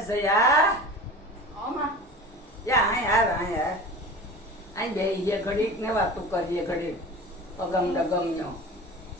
સયા આમાં યા અહીં હાર અહીં હાર અહીં બેહીએ ઘડીક ને વાતું કરીએ ઘડીક અગમ ડગમનો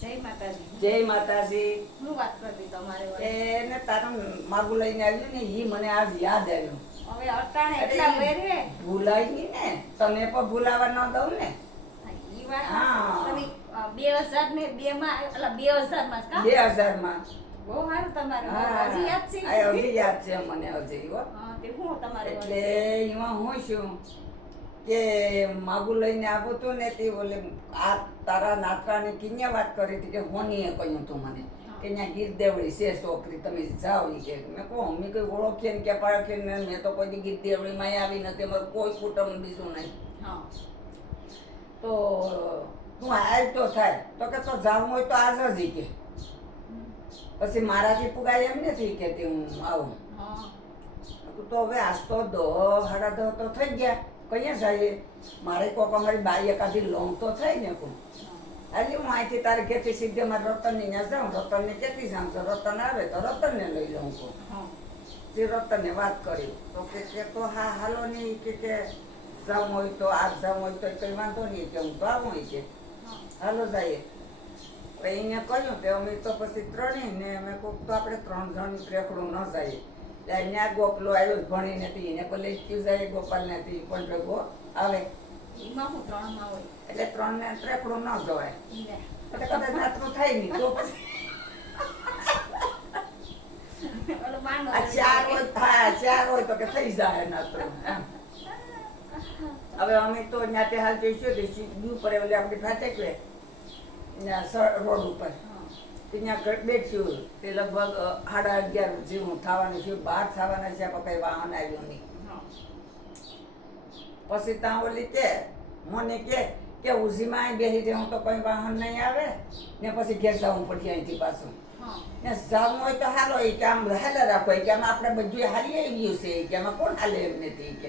જય માતાજી જય માતાજી હું વાત કરતી તમારે? એને તારું માગું લઈને આવ્યું ને એ મને આજ યાદ આવ્યું હવે અટાણે એટલા વેરે ભૂલાય નહીં ને તને પણ ભૂલાવા ન દઉં ને હા. તમે બે હજાર ને બે માં એટલે બે હજારમાં કા બે હજારમાં બહુ સારું તમારે. હજી યાદ છે? હજી યાદ છે મને હજી હો. તે હું તમારે એટલે એમાં હું શું કે માગું લઈને આવું તું ને તે ઓલે આ તારા નાતરાની કિન્યા વાત કરી હતી કે હોનીએ કહ્યું તું મને કે ત્યાં ગીર દેવડી છે છોકરી તમે જાઓ એ કે મેં કહું અમે કોઈ ઓળખીએ ને કે પાળખીએ ને મેં તો કોઈ દી ગીર દેવડીમાં આવી નથી અમારું કોઈ કુટુંબ બીજું નહીં. તો તું હાલ તો થાય. તો કે તો જાવું હોય તો આજ જ કે. પછી મારાથી પુગાય એમ નથી કે તે હું આવું. તો હવે આજ તો દો સાડા દો તો થઈ ગયા. કહીએ જાય મારે કોક અમારી બાઈ એકાદી લોંગ તો થાય ને કોઈ. આજે હું અહીંથી તારે ઘેરથી સીધે મારે રતનની ત્યાં જાઉં રતનને કેતી જાઉં તો રતન આવે તો રતનને લઈ લઉં કો હા. તે રતનને વાત કરી તો કે કે તો હા હાલો નહીં કે કે જાઉં હોય તો આજ જાઉં હોય તો કંઈ વાંધો નહીં કે હું તો આવું ઈ કે હાલો જઈએ એને કહ્યું કે અમે તો પછી ત્રણેય ને અમે કોક તો આપણે ત્રણ જણ રેખડું ન જઈએ. એટલે અહીંયા ગોપલો આવ્યો ભણી તી એને બોલે ક્યુ જાય ગોપાલ નથી પણ ભેગો આવે. એમાં હું ત્રણમાં હોય. એટલે ત્રણ ને ત્રેકડું ન જવાય. એટલે કદાચ નાતરું થાય નહીં તો પછી ચાર હોય હા ચાર હોય તો કે થઈ જાય નાતરું હવે અમે તો ત્યાં હાલ જઈશું તો પડે ઓલી આપણી ત્યાં સ- રોડ ઉપર. ત્યાં બેઠ્યું તે લગભગ સાડા અગિયાર જેવું થવાનું છે બહાર થવાના છે પણ કઈ વાહન આવ્યું નહીં. પછી ત્યાં ઓલી કે મને કે કે ઉઝીમાં બેસી જવું તો કોઈ વાહન નહીં આવે. ને પછી ઘેર જવું પડશે અહીંથી પાછું. ને જવું હોય તો હાલો એ કે આમ હાલે રાખો. કે આમાં આપણે બધું હાલી આવ્યું છે. એ કે આમાં કોણ હાલે એમ નથી કે.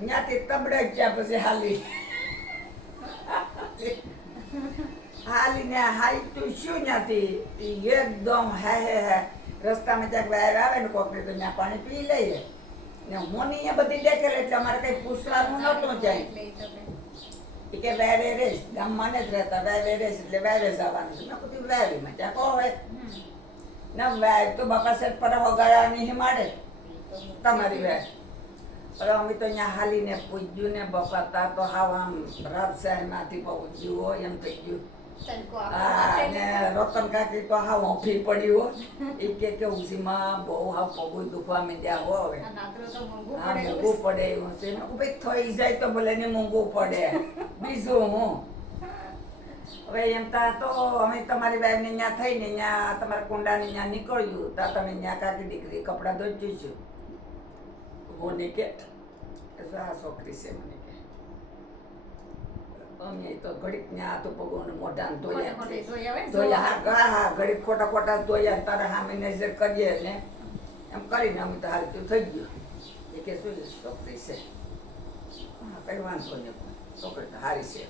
ત્યાંથી તબડે ગયા પછી હાલી. હાલીને હાલ તું શું ત્યાંથી? એ એકદમ હે હે હે. રસ્તામાં ત્યાં વાયર આવે ને કોકને તો ત્યાં પાણી પી લઈએ. ને હું ની અહીંયા બધી દેખેલ એટલે અમારે કઈ પૂછવાનું નહોતું ઈ તમે. ઈ કે વેરે રેસ ગામમાં જ રહેતા વેરે રેસ એટલે વેરે જવાનું છે. મેં કીધું વાયરીમાં ત્યાં કહો હોય? ને ના વાય તો બાપા સેટ પર વગાડવાની નહીં મારે તમારી વેર પણ અમે તો અહીંયા હાલીને પૂજ્યું ને બાપા તા તો હાવ આમ રાત શહેરમાંથી પહોંચ્યું હોય એમ થઈ ગયું. રતન કાકી તો હા ઓફી પડ્યું હો. ઈ કે કે ઉસીમાં બહુ હા પગું દુખવા માંડ્યા હો હવે. હા મોંઘું પડે એવું છે. કીધું ભાઈ થઈ જાય તો ભલે ને મોંઘું પડે. બીજું હું? હવે એમ તા તો અમે તમારી વાઈફને ત્યાં થઈને ત્યાં તમારા કુંડાની ત્યાં નીકળ્યું. તા તમે ત્યાં કાકી દીકરી કપડાં ધોઈ જઈશું મને કે આ છોકરી છે મને. અમે તો ઘડીક ત્યાં તો પગોને મોઢાને ને ધોયા ને ધોયા હા હા ઘડીક ખોટા ખોટા ધોયા તારે સામે નજર કરીએ ને એમ કરીને અમે તો હાલતું થઈ ગયું. એ કે શું? છોકરી છે? હા કઈ વાંધો નહીં છોકરી તો હારી છે.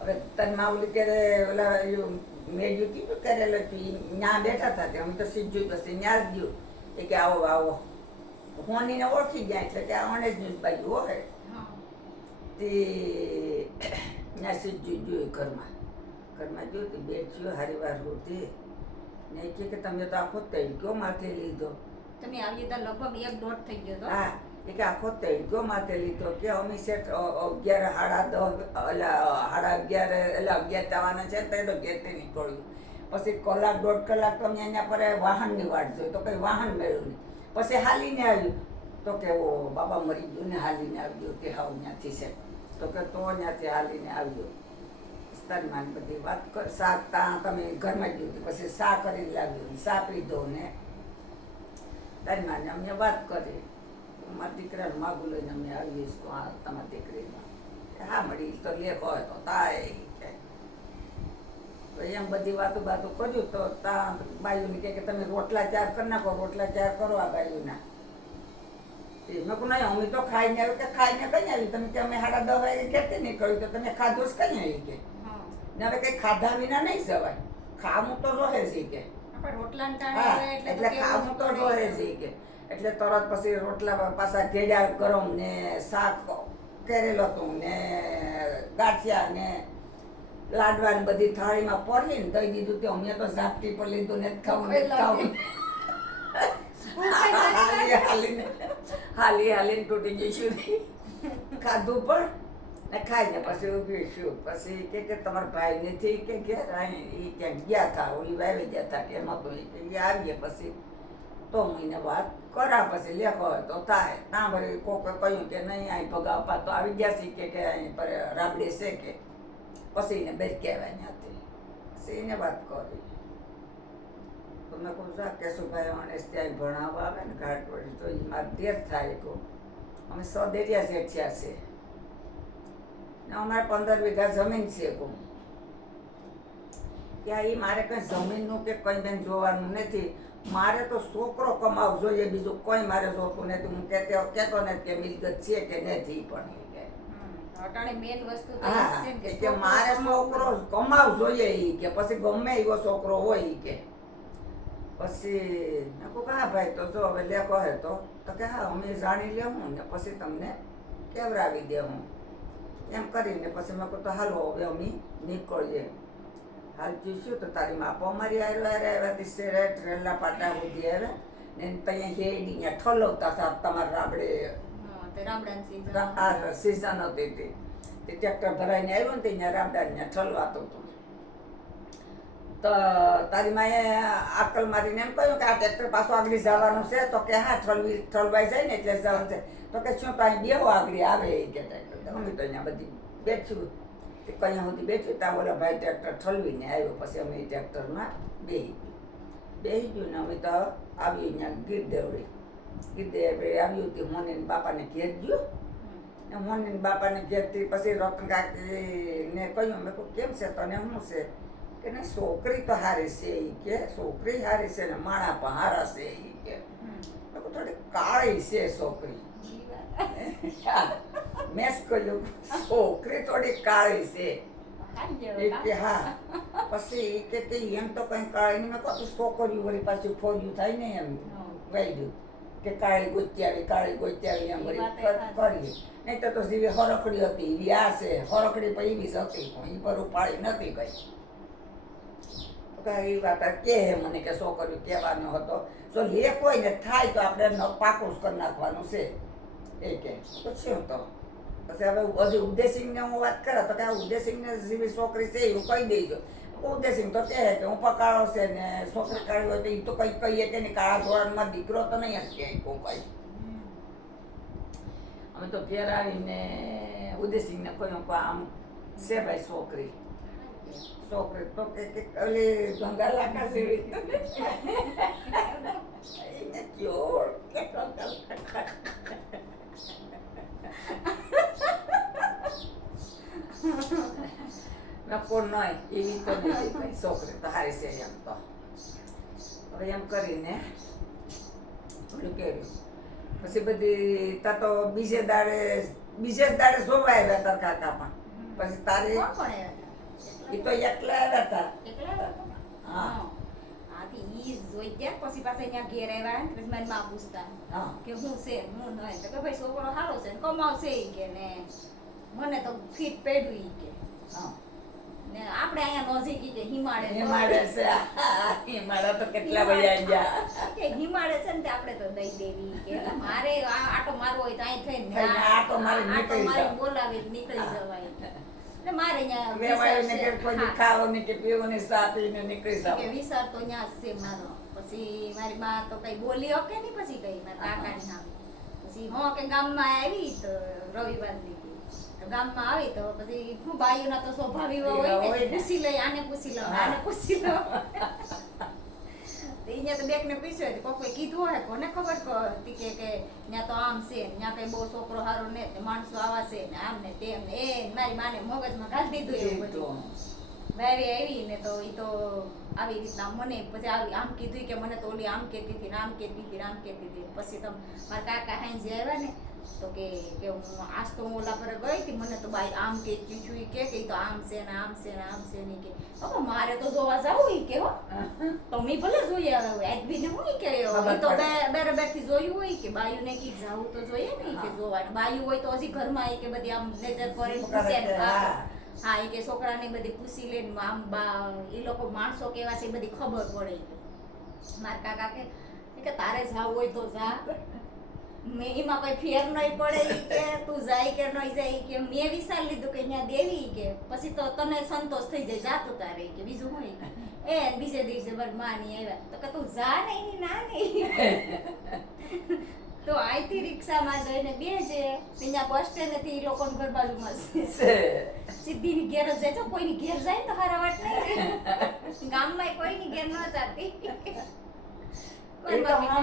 હવે તન માવલી ત્યારે ઓલા મેં કીધું કરેલો ન્યા બેઠા હતા તે અમે તો સીધું પછી ન્યા જ ગયું. એ કે આવો આવો. હોનીને ઓળખી ગયા એટલે કે આ ઓનેજ ન્યૂઝ બાજુ હોય. તે ત્યાં સીધું જોયું ઘરમાં. ઘરમાં જોયું તે બેઠ્યો હારી વાર હોતી. ને કે કે તમે તો આખો તડક્યો માથે લીધો? તમે આવી તો લગભગ એક દોઢ થઈ ગયો તો? હા એ કે આખો તડક્યો માથે લીધો? કે અમે સેટ અગિયાર સાડા દસ એટલે સાડા અગિયાર એટલે અગિયાર જવાના છે તો તો ઘેરથી નીકળ્યું. પછી કલાક દોઢ કલાક તો અમે અહીંયા પર વાહનની વાટ જોઈ તો કંઈ વાહન મળ્યું નહીં. પછી હાલીને આવ્યું. તો કે ઓ બાબા મરી ગયું ને હાલીને આવ્યું કે હાવ ત્યાંથી છે તો કે તો ત્યાંથી હાલીને આવ્યો. વિસ્તારમાં બધી વાત શાક ત્યાં તમે ઘરમાં જ પછી શા કરીને લાવ્યો શા પીધો ને. તનમાને અમને વાત કરી. મારા દીકરાને માગું લઈને અમે આવીએ તો આ તમારી દીકરીમાં. હા, મળી તો લેખ હોય તો તાય એમ બધી વાતો બાતો કર્યું તો તા બાયુને કે તમે રોટલા ચાર કરી નાખો, રોટલા ચાર કરો આ બાયુના. મેં કહું નહીં અમે તો ખાઈને આવ્યું કે ખાઈને કઈ આવી તમે કે અમે સાડા દસ વાગે ઘેરથી નીકળ્યું તો તમે ખાધું જ કઈ આવી કે? ને હવે કઈ ખાધા વિના નહીં સવાય ખાવું તો રહે છે કે. એટલે ખાવું તો પડે. છે? કે. એટલે તરત પછી રોટલા પાછા ઘેડા ગરમ ને શાક કેરેલો હતું ને ગાંઠિયા ને લાડવા ને બધી થાળીમાં પડીને દઈ દીધું. તે અમે તો ઝાપટી પર લીધું ને ખાવું ને ખાવું. હાલી હાલીને હાલી હાલીને તૂટી જઈશું. ખાધું પણ? ને ખાઈને પછી ઊભીશું પછી કે કે તમારા ભાઈ નથી, કે ઘેર ઈ ક્યાંક ગયા હતા ઓલી વાવી ગયા હતા કે એમાં કે ઈ આવીએ પછી. તો મહિને વાત કરા પછી લેખો તો થાય. ના ભાઈ, કોકે કહ્યું કે નહીં, અહીં ભગાવપા તો આવી ગયા છે કે અહીં પર રાબડી છે કે. પછી એને બેર કહેવાય હતી પછી એને વાત કરી. તો મેં કહું જા કેશુભાઈ અણેશ ત્યાં ભણાવવા આવે ને ઘાટ પડી તો એ મારે દેર થાય કહું. અમે સો દેરિયા જેઠિયા છે. ને અમારે પંદર વીઘા જમીન છે કહું. ત્યાં એ મારે કંઈ જમીનનું કે કંઈ બેન જોવાનું નથી. મારે તો છોકરો કમાવ જોઈએ બીજું કોઈ મારે જોતું નથી. હું કે કહેતો નથી કે મિલકત છે કે નથી પણ છે ને મારે છોકરો કમાવ જોઈએ ઈ કે. પછી ગમે એવો છોકરો હોય ઈ કે. પછી કહું હા ભાઈ તો જો હવે લેખો હે તો. તો કે હા અમે જાણી લેવું ને પછી તમને કેવડાવી દેવું એમ કરીને પછી મેં કહું તો હાલો હવે અમે નીકળીએ. હાલ જોઈશું તો તારી માપો અમારી આવ્યો હારે આવ્યા તી રે ટ્રેનના પાટા સુધી આવે ને ત્યાં હેડી ત્યાં ઠલવતા હતા તમારા રાબડે. આ સીઝન. હતી તે. ટ્રેક્ટર ભરાઈને આવ્યો ને ત્યાં રાબડા ત્યાં ઠલવાતું હતું. તો તારી માએ આકલ મારીને એમ કહ્યું કે આ ટ્રેક્ટર પાછું આગળ જવાનું છે, તો કે હા, ઠલવી ઠલવાઈ જાય ને એટલે જવાનું છે. તો કે શું તો અહીં બેહો આગળ આવે એ કે ટ્રેક્ટર. અમે તો અહીંયા બધી બેઠ્યું કયા સુધી બેઠ્યું ત્યાં ઓલા ભાઈ ટ્રેક્ટર ઠલવીને આવ્યો. પછી અમે ટ્રેક્ટરમાં બેસી ગયું. બેસી ગયું ને અમે તો આવ્યું અહીંયા ગીરદેવડી. ગીરદેવડી આવ્યું તે મોને બાપાને ઘેર ગયું. ને મોની બાપાને ઘેરથી પછી રતન કાકીને કહ્યું મેં કહું કેમ છે તને? શું છે? કે છોકરી તો હારી છે એ કે છોકરી હારે છે ને માણા પણ હારા છે ઈ કે. થોડી કાળી છે છોકરી. ઈ વાત. મેં કહ્યું છોકરી થોડી કાળી છે. એ કા? હા. પછી કે કે એમ તો કઈ કાળી નહીં. મેં કહું તું છોકરી વળી પાછું ફોડ્યું થાય ને એમ. કહી દઉં. કે કાળી ગોત્યાવી કાળી ગોત્યાવી એમ એ. કરીએ. નહીં તો તો જેવી હરકડી હતી એવી આ છે હરકડી પણ એવી જ હતી પણ એ પર ઉપાડી નથી તો કાંઈ એ વાત કે મને કે છોકરીઓ કહેવાનો હતો. જો લેખ હોય ને થાય તો આપણે પાકું કરી નાખવાનું છે. એ કે પૂછ્યું તો? પછી હવે હજી ઉદયસિંહને હું વાત કરે તો કે ઉદયસિંહને જેવી છોકરી છે એ હું કહી દઈશું ઉદયસિંહ તો કહે કે હું પકાળો છે ને છોકરી કાઢી હોય તો એ તો કંઈ કહીએ કે નહીં, કાળા ધોરણમાં દીકરો તો નહીં જ કહે હું કઈ. અમે તો ઘેર આવીને ઉદયસિંહને કહ્યું કે આમ છે ભાઈ છોકરી. છોકરી તો કે ઓલી જેવી એને ક્યોર કેટલો નકો નહીં એવી તો નથી છોકરી તો હારી છે એમ તો હવે એમ કરીને ઓલું કર્યું પછી બધી તા તો બીજે દાડે બીજે દાડે જોવા આવ્યા તાર કાકા પણ પછી તારે કોણ કોણ આવ્યા એ તો એકલા આવ્યા હતા એકલા આવ્યા હતા? હા. હા. ઈ જોઈ ગયા પછી પાછા અહીંયા ઘેર આવ્યા પછી મારી માં પૂછતા કે હું છે હું નહીં તો કે ભાઈ છોકરો સારો છે કમાવશે ઈ કે ને મને તો ફીટ પડ્યું ઈ કે ને આપણે અહીંયા નજીક કે હિમાળે તો- હિમાડે છે હિમાડા તો કેટલા બધા ગયા કે હિમાળે છે ને તે આપણે તો દઈ દેવી કે મારે આ આટો મારવો હોય તો અહીં થઈને આંટો નીકળી બોલાવી નીકળી. જવાય મારે અહીંયા વિચાર તો ન્યા જ છે મારો. પછી મારી માં તો કઈ બોલી હકે નહીં પછી કઈ મારા કાકાની નામ પછી હું કે ગામમાં આવી તો રવિવાર દીધી ગામમાં આવી તો પછી હું બાઈઓના તો સ્વભાવ હોય ને. પૂછી લઈ આને પૂછી લઉં આને પૂછી તો અહીંયા તો બેકને પૂછ્યો તો કોઈ કીધું હોય કોને ખબર ક- કે કે ત્યાં તો આમ છે ત્યાં કઈ બહુ છોકરો સારો ને માણસો આવા છે ને આમ ને તેમ ને એ મારી માને મગજમાં ઘાલી દીધું એવું બધું. વાવી આવી ને તો એ તો આવી રીતના મને પછી આવી આમ કીધું કે મને તો ઓલી આમ કહેતી હતી ને આમ કહેતી હતી ને આમ કહેતી હતી. પછી તો મારા કાકા હાંજે આવ્યા ને તો કે કે હું આજ તો હું ઓલા પર ગઈ હતી મને તો બાઈ આમ કે ચીચું કે કે તો આમ છે ને આમ છે ને આમ છે ને કે. હવે મારે તો જોવા જાવું કે હો. તો મી ભલે જોઈએ આવે હોય આજ બી ને હું કે તો. બે બેરે થી જોયું હોય કે બાયુને કી જાવું તો જોઈએ ને કે જોવા બાયુ બાયું હોય તો હજી ઘરમાં એ કે બધી આમ નજર કરે ને છે? હા. એ કે છોકરાને બધી પૂછી લે આમ બા એ લોકો માણસો કેવા છે બધી ખબર પડે. મારા કાકા કે તારે જાવ હોય તો જા. મેં એમાં કોઈ ફેર નહીં પડે કે તું જાય કે નહીં જાય કે. મેં વિચાર લીધું કે અહીંયા દેવી કે. પછી તો તને સંતોષ થઈ જાય જાતો તારે કે બીજું હોય એ બીજે દિવસે મારી માની આવ્યા. તો કે તું જા નહીં ના નહીં તો અહીંથી રિક્ષામાં જઈને બેસે. અહીંયા બસ સ્ટેન્ડેથી ઈ લોકોનું ઘર બાજુ છે છે. સીધી ની ઘેર જાય. તો કોઈની ઘેર જાય તો હારા વાત નહીં ગામમાં કોઈની ઘેર ન જાતી. તો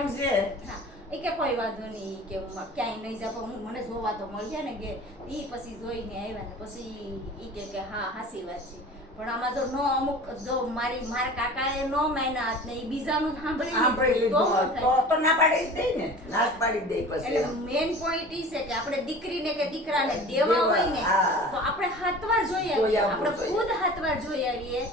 સમજે. હા. એ કે કોઈ વાંધો નહીં કે હું ક્યાંય નહીં જાવ હું મને જોવા તો મળ્યા ને કે એ પછી જોઈને આવ્યા ને પછી એ કે કે હા હાસી વાત છે. પણ આમાં તો નો અમુક જો મારી મારા કાકાએ નો માન્યા હાથ ને એ બીજાનું સાંભળી તો તો ના પાડી દે ને. નાશ પાડી દે પછી એટલે મેઈન પોઈન્ટ ઈ છે કે આપણે દીકરીને કે દીકરાને દેવા હોય ને તો આપણે હાથવાર જોઈ જોઈ આવીએ આવવું આપણે ખુદ હાથવાર જોઈ આવીએ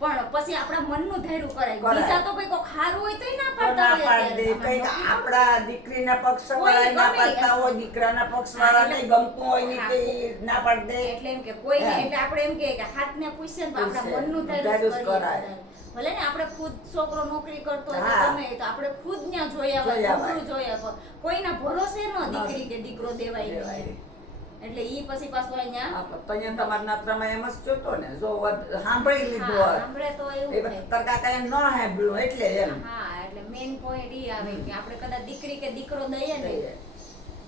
પણ પછી આપણા મનનું ધૈર્યું કરાય. બીજા તો કોઈ કોક ખારું હોય તોય ના પાડતા હોય દે. અત્યારે. આપણા દીકરીના પક્ષ વાળા ના પાડતા હોય દીકરાના પક્ષ વાળા એટલે- ગમતું હોય ને તે ના પાડી દે. એટલે એમ કે કોઈ એટલે આપણે એમ કે હાથને પૂછીએ ને તો આપણા મનનું ધૈર્ય કરાય. ભલે ને આપણે ખુદ છોકરો નોકરી કરતો હોય ગમે તો આપણે ખુદ ને જોયા હોય. જોયા હોય. કોઈના ભરોસે ન દીકરી કે દીકરો દેવાય. દેવાય. નહીં એટલે ઈ પછી પાછો અહીંયા તઈએ તમારા નાતરામાં એમ જ જોતો ને જો સાંભળી લીધું સાંભળે તો એવું વખત થાય તારા ન સાંભળ્યું એટલે એમ. હા એટલે મેઇન પોઈન્ટ ઈ આવે કે આપણે કદાચ દીકરી કે દીકરો દઈએ ને.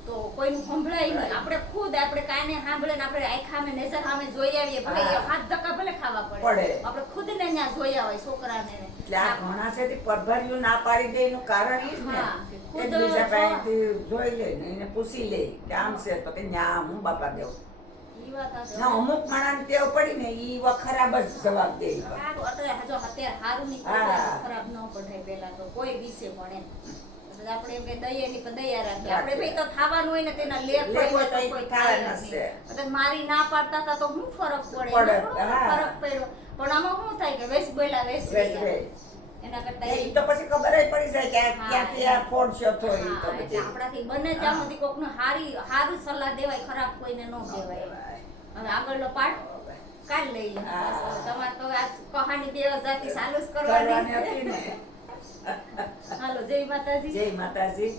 તો કોઈનું સંભળાય નહીં. આપણે ખુદ આપણે કાને સાંભળે ને આપણે આખા સામે નજર સામે જોઈ આવીએ ભલે હાથ ધક્કા ભલે ખાવા પડે. આપણે ખુદ ને ત્યાં જોયા હોય છોકરાને. ને. એટલે આ ઘણા છે તે પરભર્યું ના પાડી દે એનું કારણ ઈ જ ને. એકબીજા પાસેથી જોઈ લે ને એને પૂછી લે કે આમ છે તો કે ન્યા હું બાપા દેવ. ના અમુક માણસ ટેવ પડી ને ઈ ખરાબ જ જવાબ દે ખરાબ ન પડાય પેલા તો કોઈ વિશે પણ એમ. એટલે આપણે એમ કે દઈએ ની પણ દયા રાખીએ. આપણે ભાઈ તો થવાનું હોય ને તેના ઈ કોઈ મારી ના પાડતા હતા તો હું ફરક પડે. ફરક પડ્યો. પણ આમાં શું થાય કે વેસ બોલા વેસ. એના કરતા એ તો પછી ખબર જ પડી જાય કે ક્યાંથી આ ફોન છે તો એ તો પછી. આપણાથી બને ત્યાં સુધી કોકનો હારી હારું સલાહ દેવાય ખરાબ કોઈને ન કહેવાય. હવે આગળનો પાઠ કાલ લઈએ. હા. તમારે તો આ કહાની બે હજારથી ચાલુ જ કરવાની કરવાની હતી હાલો જય માતાજી. જય માતાજી.